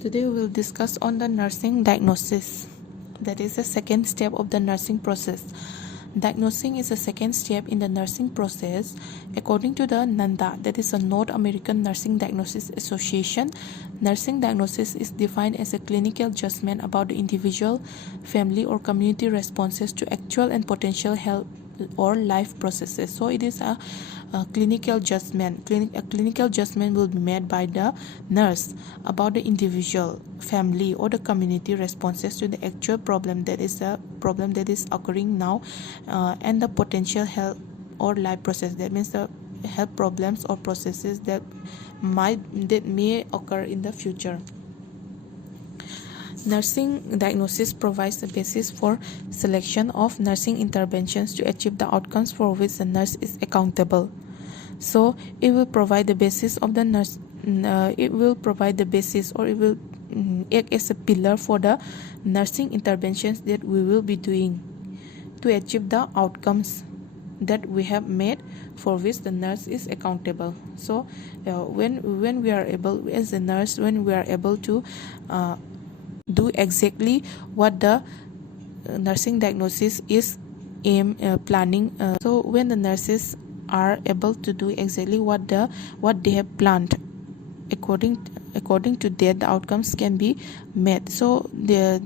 Today we will discuss on the nursing diagnosis. That is the second step of the nursing process. Diagnosing is the second step in the nursing process. According to the NANDA, that is the North American Nursing Diagnosis Association, nursing diagnosis is defined as a clinical judgment about the individual, family, or community responses to actual and potential health or life processes. So it is a clinical judgment. A clinical judgment will be made by the nurse about the individual, family, or the community responses to the actual problem that is occurring now, and the potential health or life process. That means the health problems or processes that may occur in the future. Nursing diagnosis provides the basis for selection of nursing interventions to achieve the outcomes for which the nurse is accountable. So it will provide the basis of the nurse. It will provide the basis, or it will act as a pillar for the nursing interventions that we will be doing to achieve the outcomes that we have made, for which the nurse is accountable. So when we are able, as a nurse, when we are able to do exactly what the nursing diagnosis is planning. So when the nurses are able to do exactly what they have planned, according to that, the outcomes can be met. So the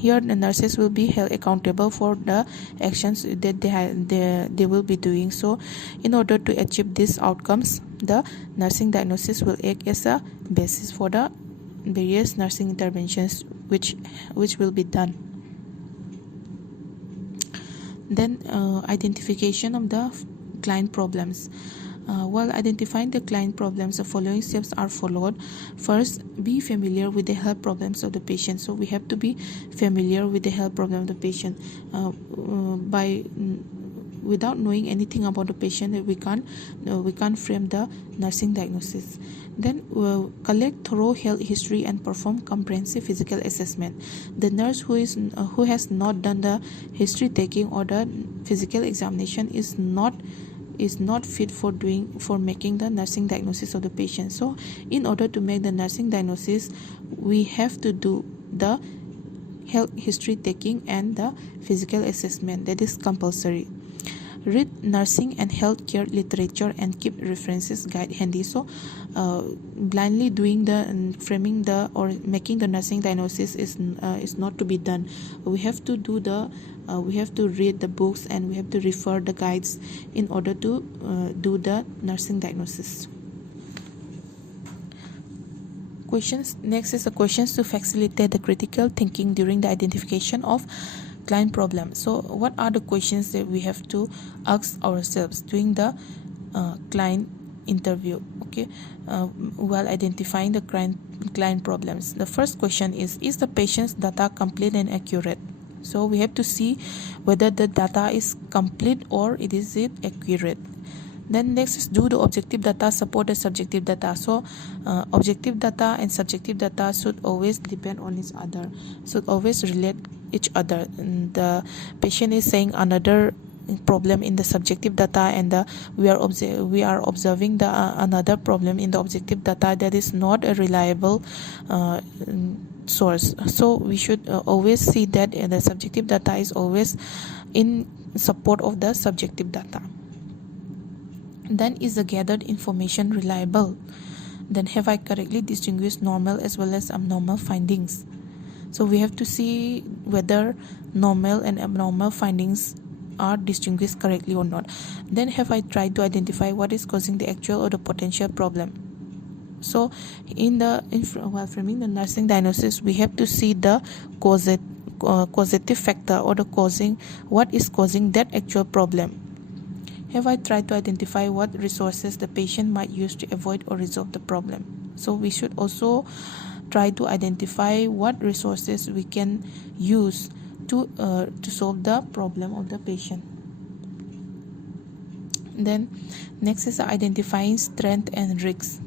nurses will be held accountable for the actions that they will be doing. So in order to achieve these outcomes, the nursing diagnosis will act as a basis for the various nursing interventions which will be done. Then identification of the client problems. While identifying the client problems, the following steps are followed. First, be familiar with the health problems of the patient. So we have to be familiar with the health problem of the patient. Without knowing anything about the patient, we can't frame the nursing diagnosis. Then collect thorough health history and perform comprehensive physical assessment. The nurse who has not done the history taking or the physical examination is not fit for making the nursing diagnosis of the patient. So in order to make the nursing diagnosis, we have to do the health history taking and the physical assessment. That is compulsory. Read nursing and healthcare literature and keep references guide handy. So blindly doing the framing the or making the nursing diagnosis is not to be done. We have to read the books, and we have to refer the guides in order to do the nursing diagnosis. Questions. Next is the questions to facilitate the critical thinking during the identification of client problem. So what are the questions that we have to ask ourselves during the client interview, while identifying the client problems? The first question is the patient's data complete and accurate? So we have to see whether the data is complete or is it accurate. Then next is, do the objective data support the subjective data? So objective data and subjective data should always depend on each other, should always relate each other. And the patient is saying another problem in the subjective data, and we are observing the another problem in the objective data. That is not a reliable source. So we should always see that the subjective data is always in support of the subjective data. Then, is the gathered information reliable? Then, have I correctly distinguished normal as well as abnormal findings? So we have to see whether normal and abnormal findings are distinguished correctly or not. Then, have I tried to identify what is causing the actual or the potential problem? So while framing the nursing diagnosis, we have to see the causative factor, or what is causing that actual problem. Have I tried to identify what resources the patient might use to avoid or resolve the problem? So we should also try to identify what resources we can use to solve the problem of the patient. Then next is identifying strength and risks.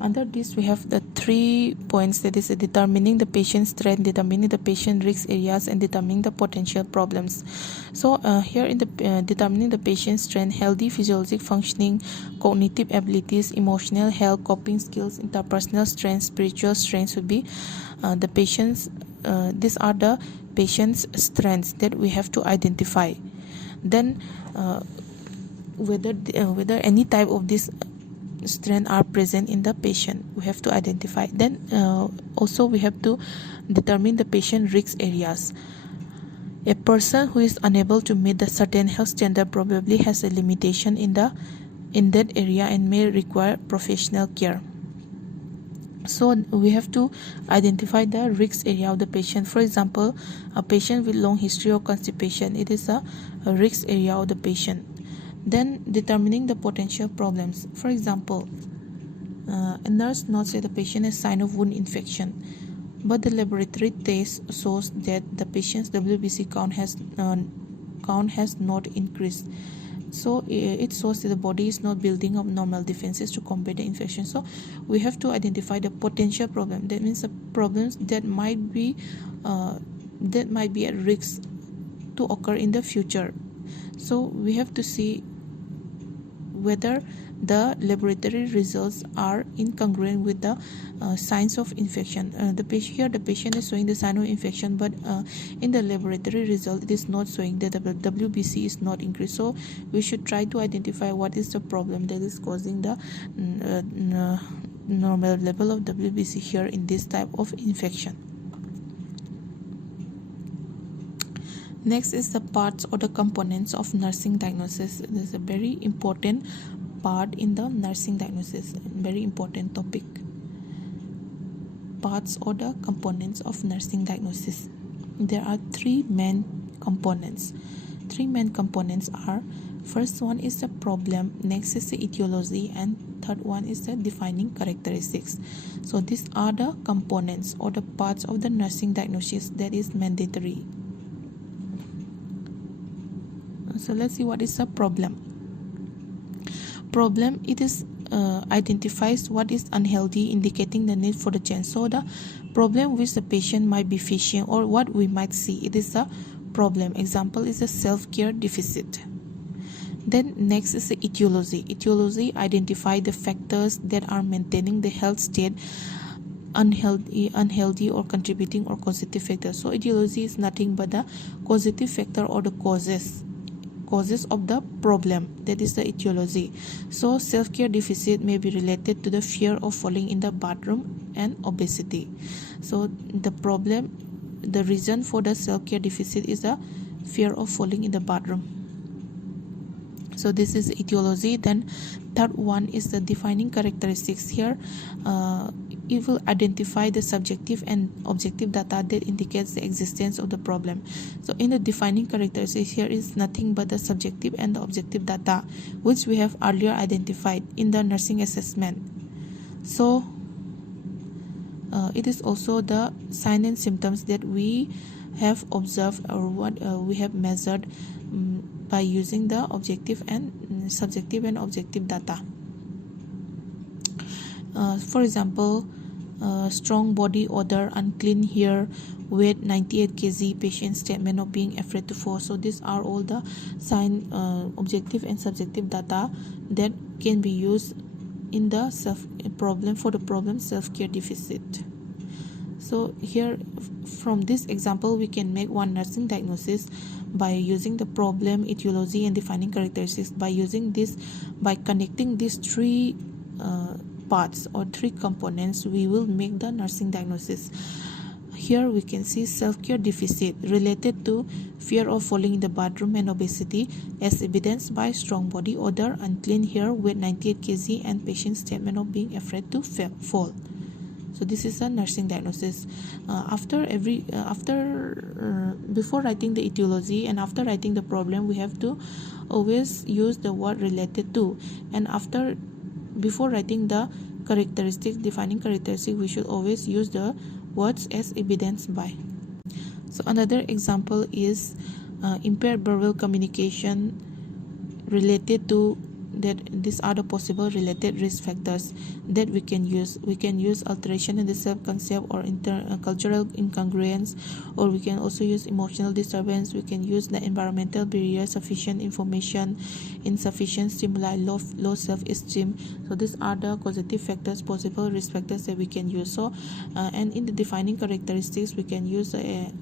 Under this, we have the 3 points, that is determining the patient's strength, determining the patient risk areas, and determining the potential problems. So here in the determining the patient's strength, healthy physiologic functioning, cognitive abilities, emotional health, coping skills, interpersonal strengths, spiritual strengths would be the patient's these are the patient's strengths that we have to identify. Then whether any type of this strength are present in the patient, we have to identify. Then also we have to determine the patient risk areas. A person who is unable to meet the certain health standard probably has a limitation in that area and may require professional care. So we have to identify the risk area of the patient. For example, a patient with long history of constipation, it is a risk area of the patient. Then determining the potential problems. For example, a nurse notes that the patient has sign of wound infection, but the laboratory test shows that the patient's WBC count has not increased. So it shows that the body is not building up normal defenses to combat the infection. So we have to identify the potential problem. That means the problems that might be at risk to occur in the future. So we have to see whether the laboratory results are incongruent with the signs of infection. The patient is showing the sign of infection, but in the laboratory result it is not showing that the WBC is not increased. So we should try to identify what is the problem that is causing the normal level of WBC here in this type of infection. Next is the parts or the components of nursing diagnosis. This is a very important part in the nursing diagnosis, very important topic. Parts or the components of nursing diagnosis. There are 3 main components. 3 main components are: first one is the problem, next is the etiology, and third one is the defining characteristics. So these are the components or the parts of the nursing diagnosis that is mandatory. So let's see what is the problem. Problem, it is identifies what is unhealthy, indicating the need for the change. So the problem which the patient might be facing or what we might see, it is a problem. Example is a self-care deficit. Then next is the etiology. Etiology identify the factors that are maintaining the health state unhealthy or contributing or causative factors. So etiology is nothing but the causative factor or the causes of the problem, that is the etiology. So self-care deficit may be related to the fear of falling in the bathroom and obesity. So the problem, the reason for the self-care deficit is the fear of falling in the bathroom. So this is etiology. Then third one is the defining characteristics. Here it will identify the subjective and objective data that indicates the existence of the problem. So in the defining characteristics, here is nothing but the subjective and the objective data which we have earlier identified in the nursing assessment. So it is also the signs and symptoms that we have observed or what we have measured by using the objective and subjective and objective data. For example, strong body odor, unclean hair, weight 98 kg, patient statement of being afraid to fall. So these are all the sign, objective and subjective data that can be used in the problem self-care deficit. So here from this example we can make one nursing diagnosis by using the problem, etiology, and defining characteristics. By connecting these 3 parts or 3 components, we will make the nursing diagnosis. Here we can see self-care deficit related to fear of falling in the bathroom and obesity as evidenced by strong body odor, unclean hair, weight 98 kg, and patient statement of being afraid to fall. So this is a nursing diagnosis. Before writing the etiology and after writing the problem, we have to always use the word related to, and before writing the defining characteristic, we should always use the words as evidenced by. So another example is impaired verbal communication related to that these are the possible related risk factors that we can use. We can use alteration in the self-concept or cultural incongruence, or we can also use emotional disturbance. We can use the environmental barrier, sufficient information, insufficient stimuli, low self-esteem. So these are the causative factors, possible risk factors that we can use. So and in the defining characteristics, we can use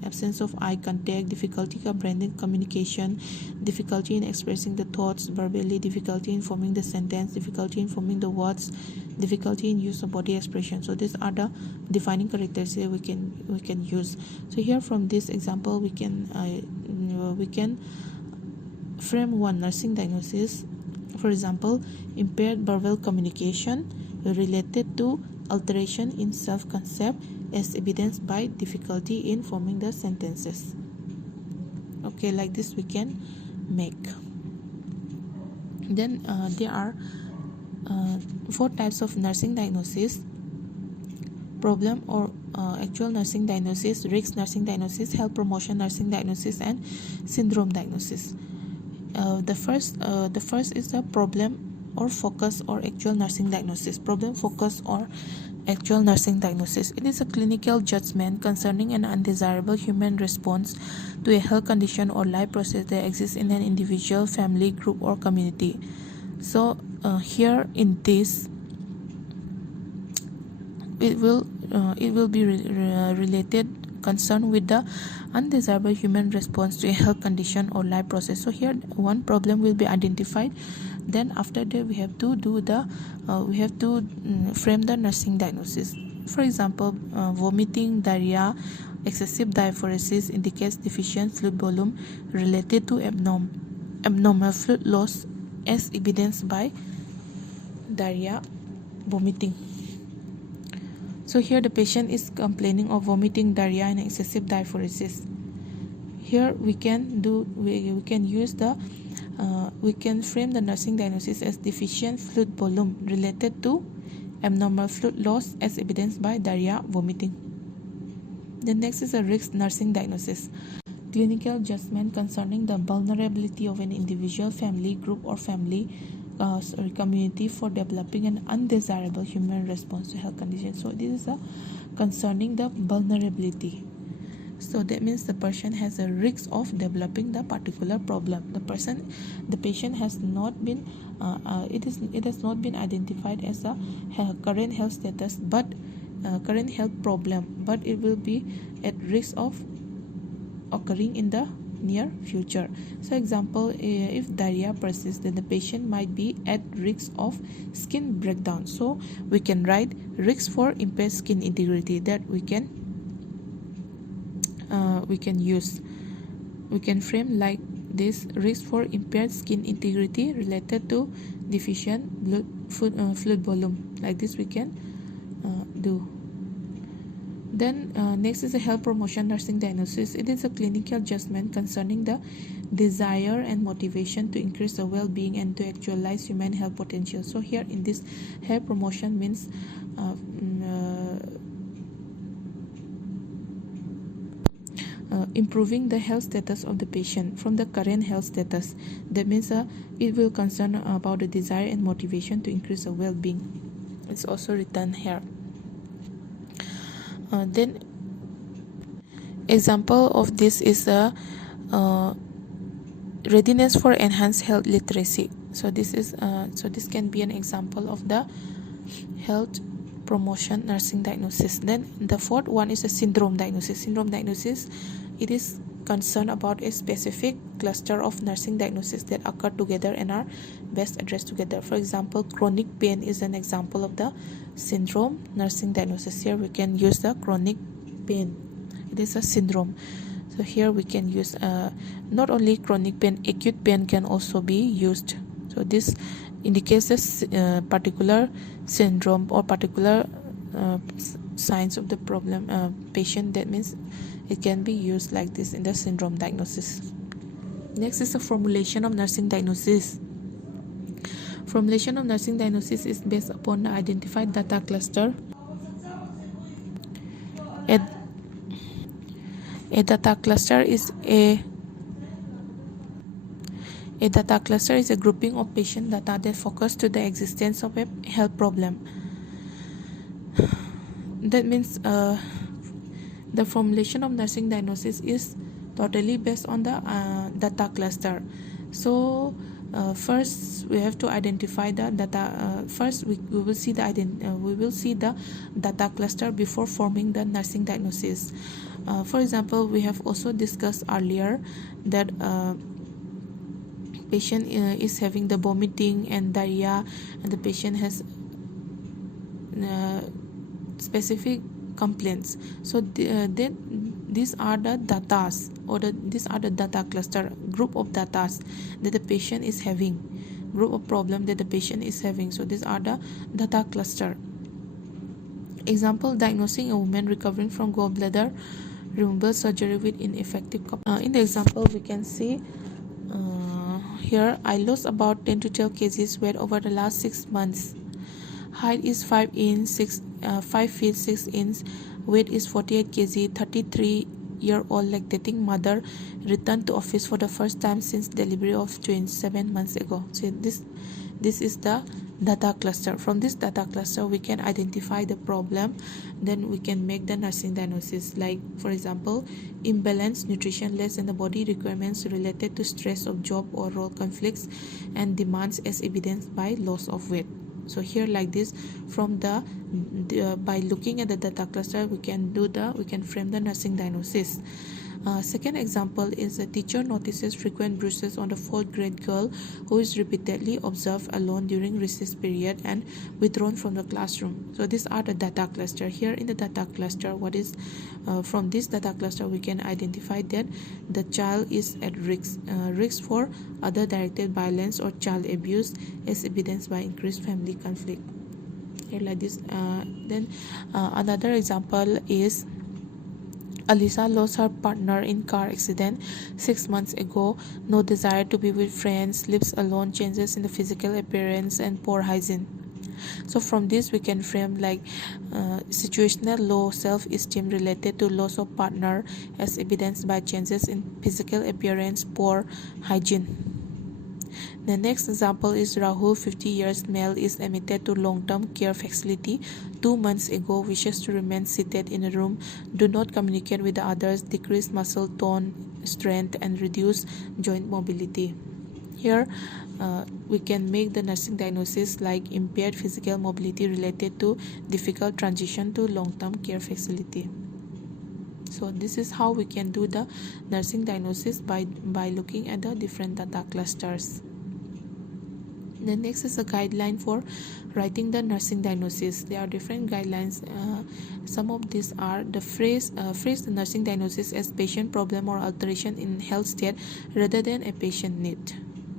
absence of eye contact, difficulty comprehending communication, difficulty in expressing the thoughts verbally, difficulty in forming the sentence, difficulty in forming the words, difficulty in use of body expression. So these are the defining characteristics we can use. So here from this example, we can frame one nursing diagnosis. For example, impaired verbal communication related to alteration in self-concept as evidenced by difficulty in forming the sentences. Okay, like this we can make. Then there are 4 types of nursing diagnosis: problem or actual nursing diagnosis, risk nursing diagnosis, health promotion nursing diagnosis, and syndrome diagnosis. The first is the problem or focus or actual nursing diagnosis. Problem, focus, or actual nursing diagnosis. It is a clinical judgment concerning an undesirable human response to a health condition or life process that exists in an individual, family, group, or community. So here in this, it will be related concern with the undesirable human response to a health condition or life process. So here one problem will be identified. Then after that we have to do the frame the nursing diagnosis. For example, vomiting, diarrhea, excessive diaphoresis indicates deficient fluid volume related to abnormal fluid loss as evidenced by diarrhea, vomiting. So here the patient is complaining of vomiting, diarrhea, and excessive diaphoresis. Here we can frame the nursing diagnosis as deficient fluid volume related to abnormal fluid loss as evidenced by diarrhea, vomiting. The next is a risk nursing diagnosis. Clinical judgment concerning the vulnerability of an individual, family, group, or community for developing an undesirable human response to health conditions. So this is concerning the vulnerability. So that means the person has a risk of developing the particular problem. The patient has not been it has not been identified as a current health status, but current health problem, but it will be at risk of occurring in the near future. So example, if diarrhea persists, then the patient might be at risk of skin breakdown. So we can write risk for impaired skin integrity that we can use. We can frame like this: risk for impaired skin integrity related to deficient fluid volume. Like this we can do. Then next is a health promotion nursing diagnosis. It is a clinical judgment concerning the desire and motivation to increase the well-being and to actualize human health potential. So here in this, health promotion means improving the health status of the patient from the current health status. That means it will concern about the desire and motivation to increase the well-being. It's also written here. Then example of this is a readiness for enhanced health literacy. So this can be an example of the health promotion nursing diagnosis. Then the fourth one is a syndrome diagnosis. Syndrome diagnosis, it is concerned about a specific cluster of nursing diagnoses that occur together and are best addressed together. For example, chronic pain is an example of the syndrome nursing diagnosis. Here we can use the chronic pain. It is a syndrome. So here we can use not only chronic pain, acute pain can also be used. So this indicates a particular syndrome or particular signs of the problem patient. That means it can be used like this in the syndrome diagnosis. Next is the formulation of nursing diagnosis. Formulation of nursing diagnosis is based upon the identified data cluster. A data cluster is a A data cluster is a grouping of patient data that focus to the existence of a health problem. That means the formulation of nursing diagnosis is totally based on the data cluster. So first we have to identify the data. First we will see the data cluster before forming the nursing diagnosis. For example, we have also discussed earlier that patient is having the vomiting and diarrhea, and the patient has specific complaints. So these are the datas, or these are the data cluster, group of datas that the patient is having, group of problem that the patient is having. So these are the data cluster. Example, diagnosing a woman recovering from gallbladder removal surgery with ineffective in the example we can see here, I lost about 10 to 12 kgs weight over the last 6 months. Height is 5 feet 6 inches. Weight is 48 kg. 33-year-old lactating mother returned to office for the first time since delivery of twins 7 months ago. So this is the data cluster. From this data cluster we can identify the problem, then we can make the nursing diagnosis. Like for example, imbalanced nutrition less than the body requirements related to stress of job or role conflicts and demands as evidenced by loss of weight. So here like this, from the by looking at the data cluster we can frame the nursing diagnosis. Second example is a teacher notices frequent bruises on the 4th grade girl who is repeatedly observed alone during recess period and withdrawn from the classroom. So these are the data cluster. Here in the data cluster, from this data cluster we can identify that the child is at risk for other directed violence or child abuse as evidenced by increased family conflict. Here like this. Then another example is Alisa lost her partner in car accident 6 months ago. No desire to be with friends, lives alone, changes in the physical appearance and poor hygiene. So from this we can frame like situational low self-esteem related to loss of partner as evidenced by changes in physical appearance, poor hygiene. The next example is Rahul, 50 years male, is admitted to long-term care facility 2 months ago, wishes to remain seated in a room, do not communicate with the others, decrease muscle tone, strength and reduce joint mobility. Here we can make the nursing diagnosis like impaired physical mobility related to difficult transition to long-term care facility. So this is how we can do the nursing diagnosis by looking at the different data clusters. The next is a guideline for writing the nursing diagnosis. There are different guidelines. Some of these are the phrase the nursing diagnosis as patient problem or alteration in health state rather than a patient need.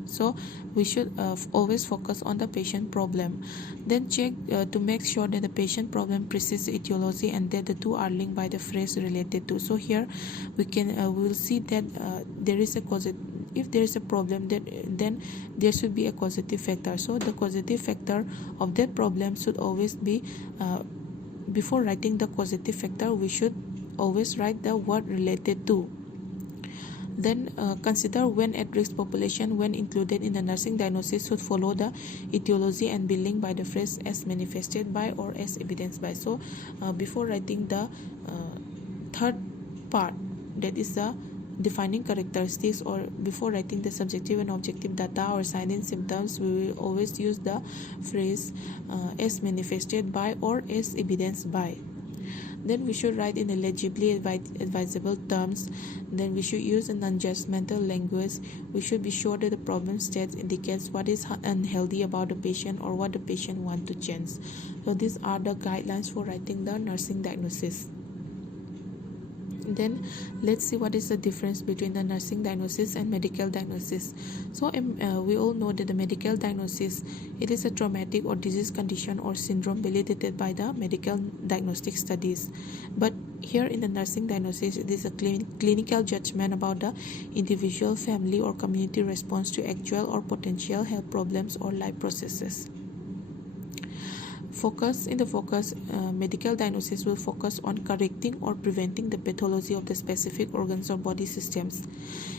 So we should always focus on the patient problem. Then check to make sure that the patient problem precedes the etiology and that the two are linked by the phrase related to. So here we will see that there is a causative. If there is a problem, then there should be a causative factor. So the causative factor of that problem should always be before writing the causative factor we should always write the word related to. Then consider when at-risk population when included in the nursing diagnosis should follow the etiology and be linked by the phrase as manifested by or as evidenced by. So before writing the third part, that is the defining characteristics, or before writing the subjective and objective data or signs and symptoms, we will always use the phrase as manifested by or as evidenced by. Then we should write in legibly advisable terms. Then we should use a non-judgmental language. We should be sure that the problem state indicates what is unhealthy about the patient or what the patient wants to change. So these are the guidelines for writing the nursing diagnosis. Then let's see what is the difference between the nursing diagnosis and medical diagnosis. So we all know that the medical diagnosis, it is a traumatic or disease condition or syndrome validated by the medical diagnostic studies. But here in the nursing diagnosis, it is a clinical judgment about the individual, family or community response to actual or potential health problems or life processes. medical diagnosis will focus on correcting or preventing the pathology of the specific organs or body systems.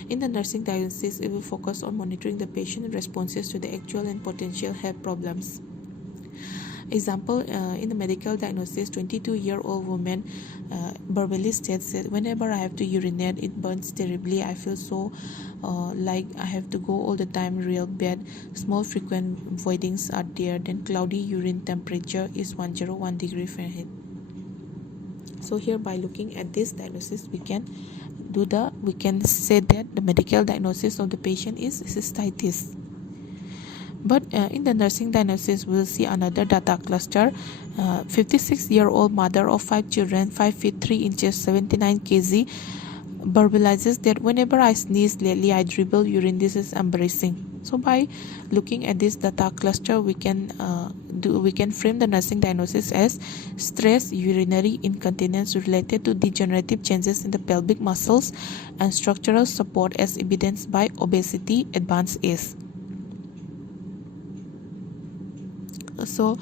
In the nursing diagnosis, it will focus on monitoring the patient responses to the actual and potential health problems. Example, in the medical diagnosis, 22-year-old woman verbally states that whenever I have to urinate, it burns terribly. I feel so like I have to go all the time real bad. Small frequent voidings are there. Then cloudy urine temperature is 101 degree Fahrenheit. So here, by looking at this diagnosis, we can say that the medical diagnosis of the patient is cystitis. But in the nursing diagnosis, we'll see another data cluster. 56-year-old mother of 5 children, 5 feet 3 inches, 79 kg, verbalizes that whenever I sneeze lately, I dribble urine. This is embarrassing. So by looking at this data cluster, we can frame the nursing diagnosis as stress urinary incontinence related to degenerative changes in the pelvic muscles and structural support as evidenced by obesity, advanced age. So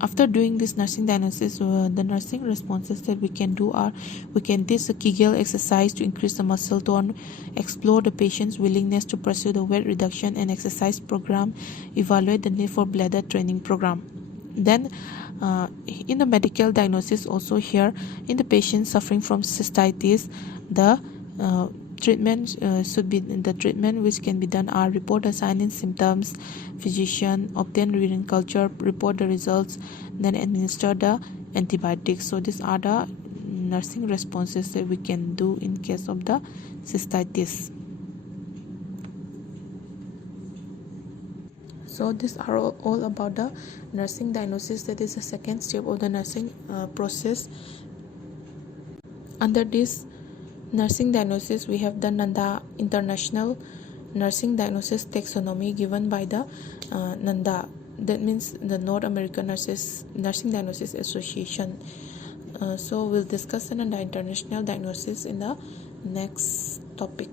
after doing this nursing diagnosis, the nursing responses that we can do are, we can do a Kegel exercise to increase the muscle tone, explore the patient's willingness to pursue the weight reduction and exercise program, evaluate the need for bladder training program. Then in the medical diagnosis also, here in the patient suffering from cystitis, the treatment which can be done are report the signs and symptoms, physician obtain urine culture, report the results, then administer the antibiotics. So these are the nursing responses that we can do in case of the cystitis. So these are all about the nursing diagnosis. That is the second step of the nursing process. Under this nursing diagnosis, we have the NANDA International Nursing Diagnosis Taxonomy given by the NANDA. That means the North American Nursing Diagnosis Association. So we'll discuss the NANDA International Diagnosis in the next topic.